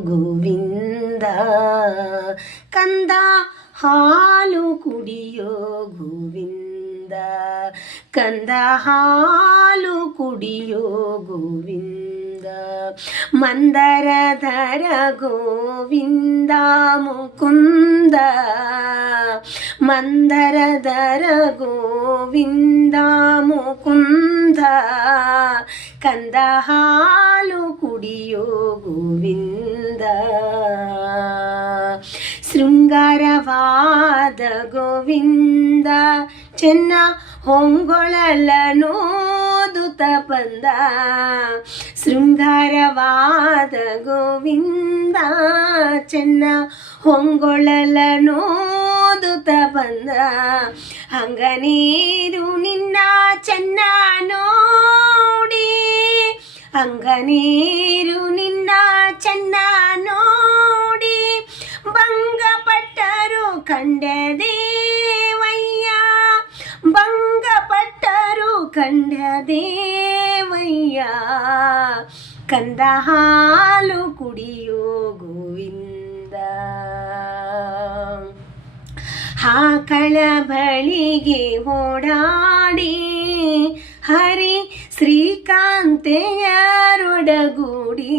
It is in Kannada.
ಗೋವಿಂದ ಕಂದ ಹಾಲು ಕುಡಿಯೋ ಗೋವಿಂದ ಕಂದ ಹಾಲು ಕುಡಿಯೋ ಗೋವಿಂದ ಮಂದರಧರ ಗೋವಿಂದ ಮುಕುಂದ ಮಂದರಧರ ಗೋವಿಂದ ಮುಕುಂದ ಕಂದ ಹಾಲು ಕುಡಿಯೋ ಗೋವಿಂದ ಶೃಂಗಾರವಾದ ಗೋವಿಂದ ಚೆನ್ನ ಹೊಂಗೊಳಲನೋದುತ ಬಂದ ಶೃಂಗಾರವಾದ ಗೋವಿಂದ ಚೆನ್ನ ಹೊಂಗೊಳಲನೋದುತ ಬಂದ ಅಂಗನೀರು ನಿನ್ನ ಚೆನ್ನ ನೋಡಿ ಅಂಗನೀರು ನಿನ್ನ ಚೆನ್ನ ನೋಡಿ ಭಂಗಪಟ್ಟರು ಕಂಡ ದೇವಯ್ಯ ಭಂಗಪಟ್ಟರು ಕಂಡ ದೇವಯ್ಯ ಕಂದ ಹಾಲು ಕುಡಿಯೋ ಗೋವಿಂದ ಆಕಳ ಬಳಿಗೆ ಓಡಾಡಿ ಹರಿ ಶ್ರೀಕಾಂತೆಯರೊಡಗೂಡಿ